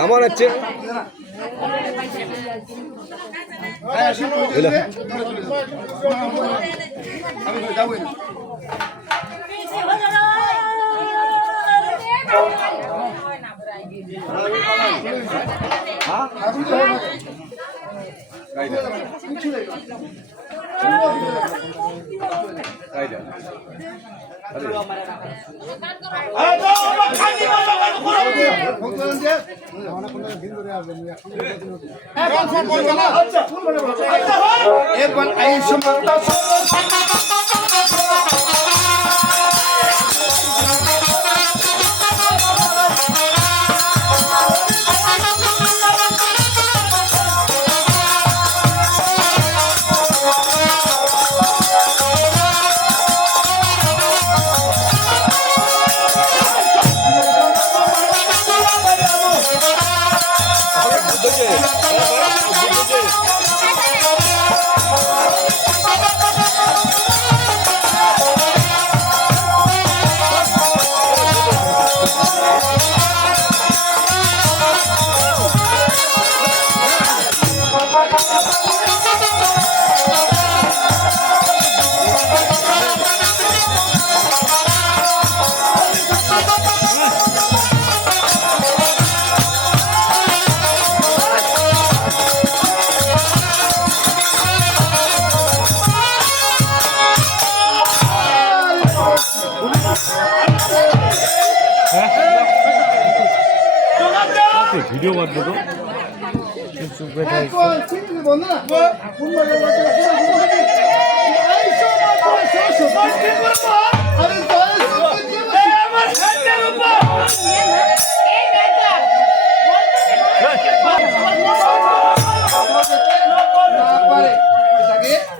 কেমন হচ্ছে ভিডিও বাঁধবো তো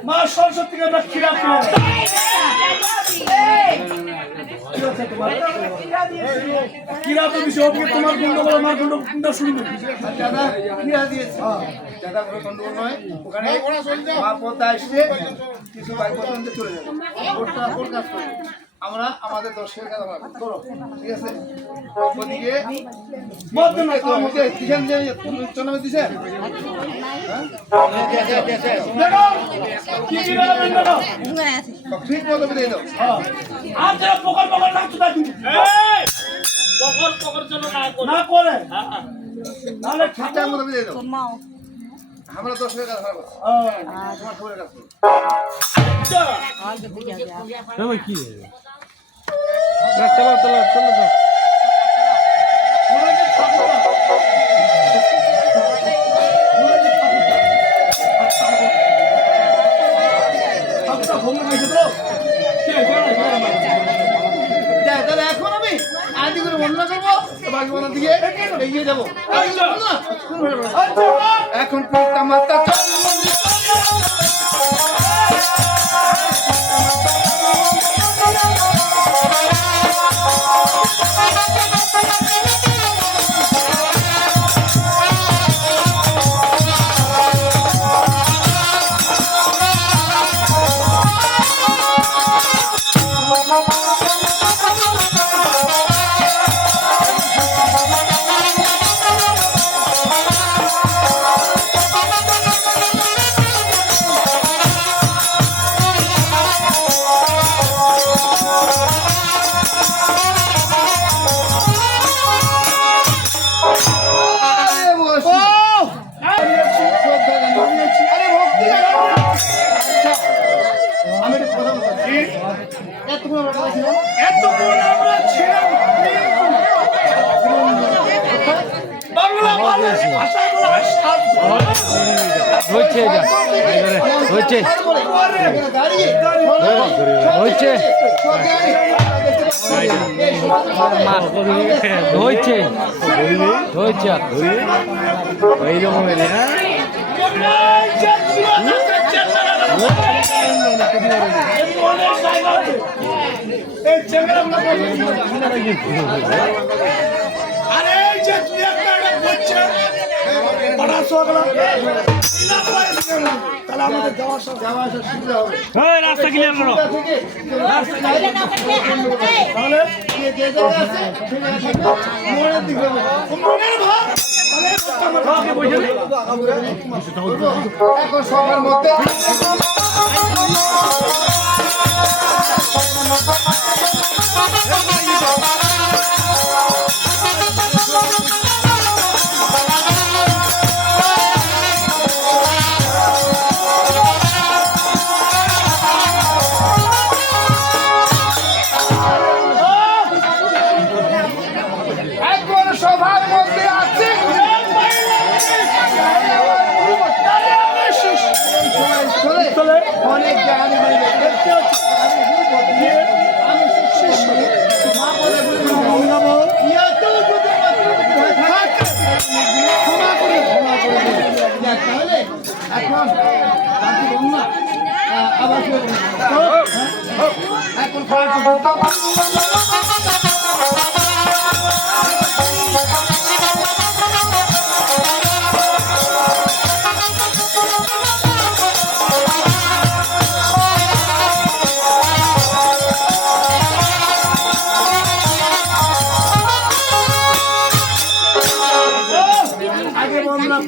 মা সরস্বতীকে আমরা খিরা কিরা তো বিষয় তোমার গন্ডগোল আমার গন্ডগোল শুনবে দাদা কিরা দিয়েছে দাদা কোনো গন্ডগোল নয় ওখানে মা পদ্মা আসছে কিছু ভাই পর্যন্ত চলে যাবে ওটা কোন কাজ করবে আমরা আমাদের দর্শকের কাজ আমরা করো ঠিক আছে ওদিকে মত না তো আমাকে দিছেন যে চলবে দিছেন দেখো কি কিরা দেন দেখো ঠিক মতো দিয়ে দাও আর যারা পকর পকর নাচতে থাকি এই পকর জন্য না করে নালে ঠিকঠাক মতো দিয়ে দাও আমরা দর্শকের কাজ আমরা তোমার খবরের কাজ করো কি চলো চলো চলো দাদা এখন আমি আদি করে বন্ধনা করবো বাকি বন্ধন দিকে এগিয়ে যাবো এখন মাতা হচ্ছে হচ্ছে হচ্ছে হচ্ছে হচ্ছে ওই রকমের রাস্তা ক্লিয়ার করো তাহলে এখন সবার মধ্যে এখন সবার মধ্যে আছে অনেক জ্ঞানী আমি শিষ্য মা বলে ক্ষমা করি তাহলে এখন আবার এখন আগে বললাম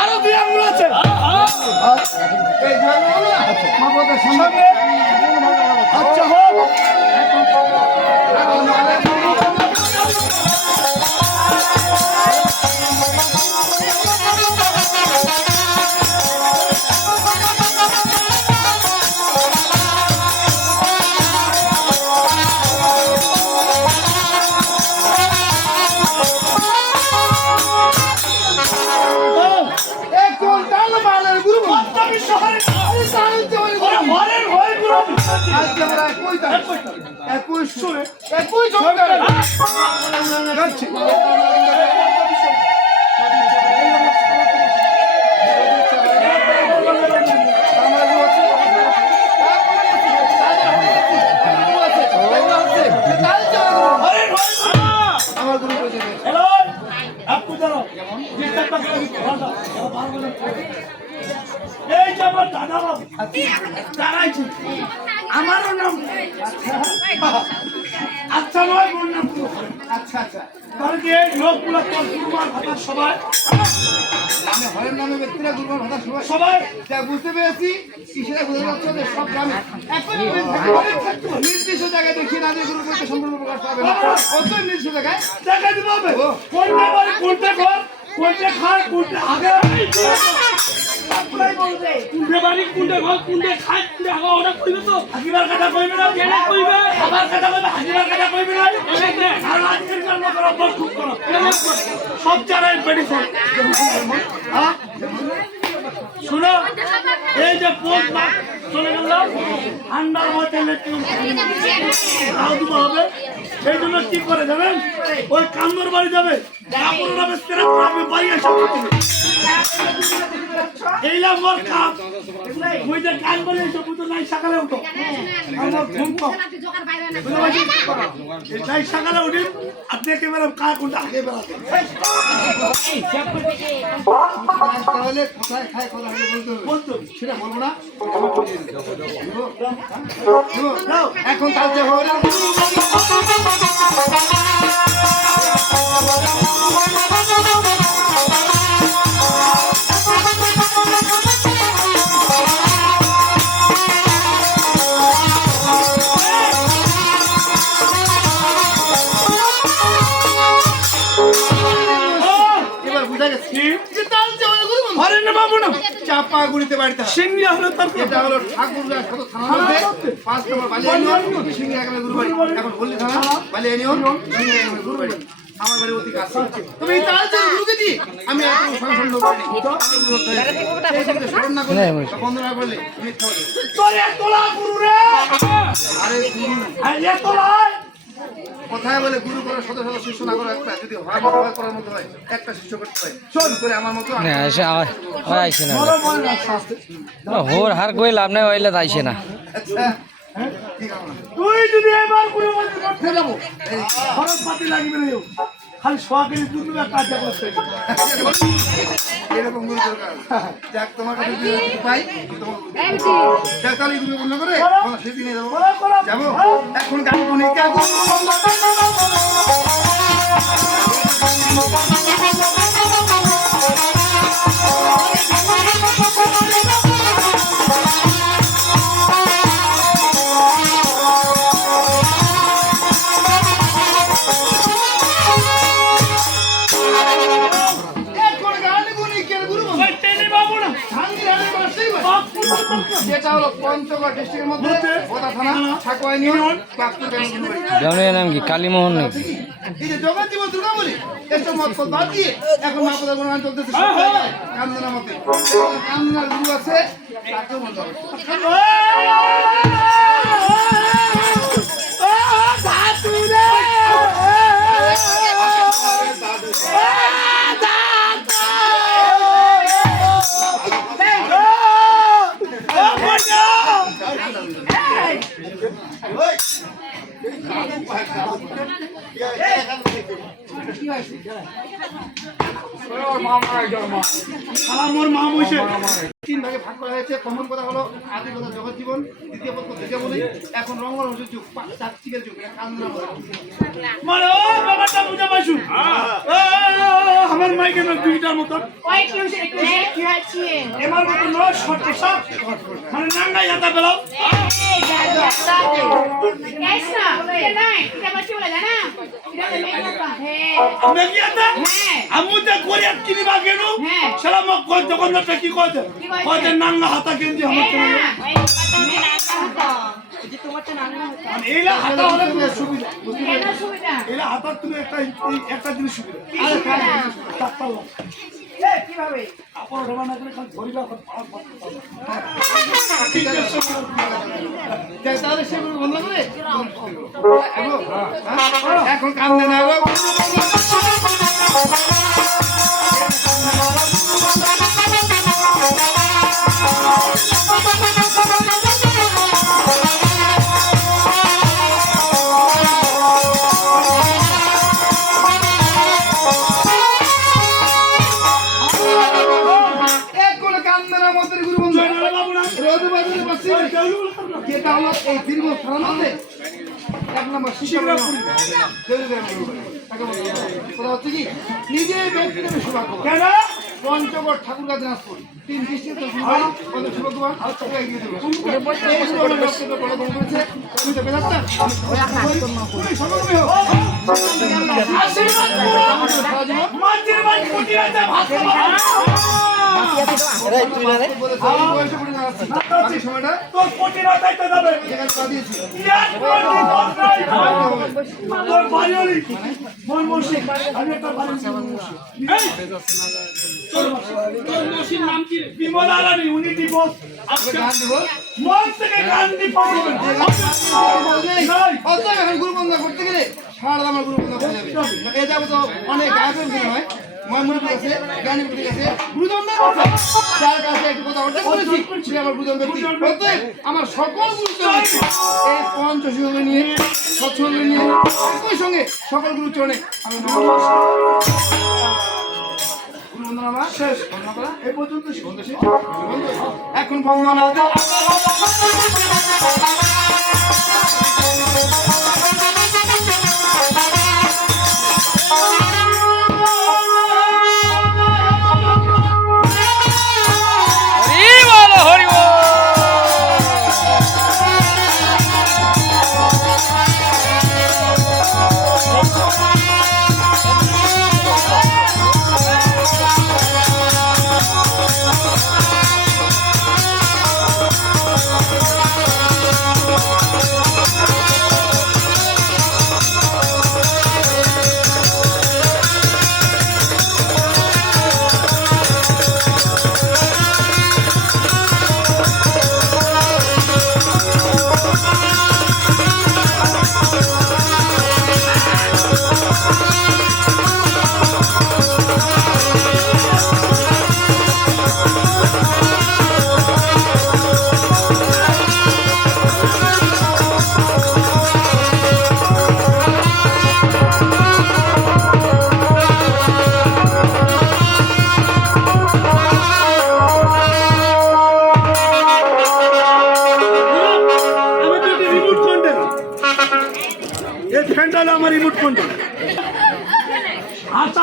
আরো দুই আঙুল আছে এই মা বলতে সামনে আচ্ছা হোক আমারও নাম আচ্ছা নয় মোর নাম আচ্ছা আচ্ছা তাহলে কি এই লোকগুলো গুরুমার ভাতার সবাই আমি হরের নামে ব্যক্তিরা গুরুমার ভাতার সবাই সবাই যা বুঝতে পেরেছি কিসেরা বুঝতে পারছো যে সব গ্রামে একই নির্দিষ্ট জায়গায় দেখি না যে গুরু বলতে সম্পূর্ণ প্রকাশ পাবে না কত নির্দিষ্ট জায়গায় জায়গা দিতে হবে কোনটা বাড়ি কোনটা ঘর কোনটা খায় কোনটা আগে কোনটা বাড়ি কোনটা ঘর কোনটা খায় কোনটা আগে ওটা কইবে তো হাকিবার কথা কইবে না কেন কইবে আবার কথা কইবে হাকিবার কথা কইবে না আর আজকের জন্য করো বস খুব করো সব জায়গায় পেডিছে হ্যাঁ শুনো এই যে পোস্ট মা চলে গেল ঠান্ডার হোটেলে তাও দিব হবে সেই জন্য কি করে যাবেন ওই কান্দর বাড়ি যাবে কাপড়রা বেচতে না আমি বাড়ি আসা এইলা মোর কাপ ওই যে কান বলে এসো বুঝো নাই সকালে উঠো আমার ঘুম কম নাই সকালে উঠি আপনি একেবারে কা কোনটা আগে বেড়াতে তাহলে কোথায় খায় কথা বলতো সেটা বলবো না এখন তাহলে হবে চাপা গুড়িতে বাড়িতে সিংহা হলো তার এটা হলো ঠাকুররা কত থানা মধ্যে 5 নম্বর বালিয়ানিয়ন সিংহা এখানে গুরুবাড়ি এখন বললি থানা বালিয়ানিয়ন সিংহা এখানে গুরুবাড়ি আমার বাড়ি অতি কাছে তুমি তাল যে গুরুকে দি আমি এত সংসন্দ করি তো স্মরণ না করলে বন্ধ না করলে মিথ্যা বলে তোর এতলা গুরু রে আরে গুরু আরে এতলা কোথায় বলে গুরু করে শত শত শিষ্য না করে একটা যদি হয় করার মতো হয় একটা শিষ্য করতে হয় চল করে আমার মতো না এসে আইছে না হোর হার কই লাভ নাই হইলে আইছে না আচ্ছা তুই যদি এবার গুরু মন্দির করতে যাব খরচ পাতি লাগবে না খালি সোয়াগিরি দুটো কাজ করতে এরকম গুরু দরকার যাক তোমার কাছে যদি পাই যাক তাহলে গুরু বন্ধ করে সেদিনে যাবো এখন গান কোনে যেটা হলো পঞ্চগড় ডিস্ট্রিক্টের মধ্যে ওটা থানা ছাকুয়া ইউনিয়ন কাকপুর গ্রাম। দেওয়ানের নাম কি কালীমোহন নাকি? এই যে জগৎজীবন দুর্গা বলি এসব মত বাদ দিয়ে এখন মাপদার গুণগান চলতেছে কান্দনার মতে কান্দনার গুরু আছে তাকেও মনে হবে। তিন ভাগে ভাগ করা হয়েছে। প্রথম কথা হলো আদি কথা জগৎ জীবন, দ্বিতীয় পক্ষ থেকে বলি এখন রঙ্গরঙ্গের যুগ, চাকচিকের যুগ, কান্দনা মানে ও ব্যাপারটা বুঝে পাইছু আমার মাইকে না দুইটার মতো এবার মতো নয় শর্ট সব মানে নাঙ্গাই হাতা পেলাম মেকি হাতা আমি তো করে কিনিবা কেন সেটা মোক কই দোকানদারটা কি কইতে কইতে নাঙ্গা হাতা কেনজি আমার মানে এইলা হাতা হলে তুমি সুবিধা এইলা হাতা তুমি একটা জিনিস সুবিধা কিভাবে আপনার রবানা করে খালি ধরিবা তাহলে সেগুলো বন্ধ করে এখন কান্দে না যেটা হলো এই দীর্ঘ থানার মধ্যে এক নম্বর হচ্ছে কি নিজে ব্যক্তিগত সেবা করা পঞ্চগড় ঠাকুরগাঁ দিনাজপুর 3 ডিস্ট্রিক্ট সৌভাগ্যবান সময়টা তোর কোটি না যাইতে যাবে তোর বাড়ি মন মসি আমি একটা বাড়ি তোর মসির নাম কি বিমলা রানী উনি দিবস আজকে মন থেকে গান্ধী পাবেন এখন গুরু বন্ধ করতে গেলে সারা আমার গুরু বন্ধ হয়ে যাবে এ যাবো তো অনেক গায়কের দিন হয় ময়মুরপুর আছে জ্ঞানী ব্যক্তি আছে গুরুজনদের কথা যার কাছে একটু কথা বলতে বলেছি সে আমার গুরুজন ব্যক্তি অতএব আমার সকল গুরুজন এই পঞ্চশীলকে নিয়ে সৎসঙ্গে নিয়ে একই সঙ্গে সকল গুরুচরণে আমি গুরু বন্দনা শেষ বন্দনা করা এই পর্যন্ত এখন বন্দনা আমার রিমোট কোনটা আচ্ছা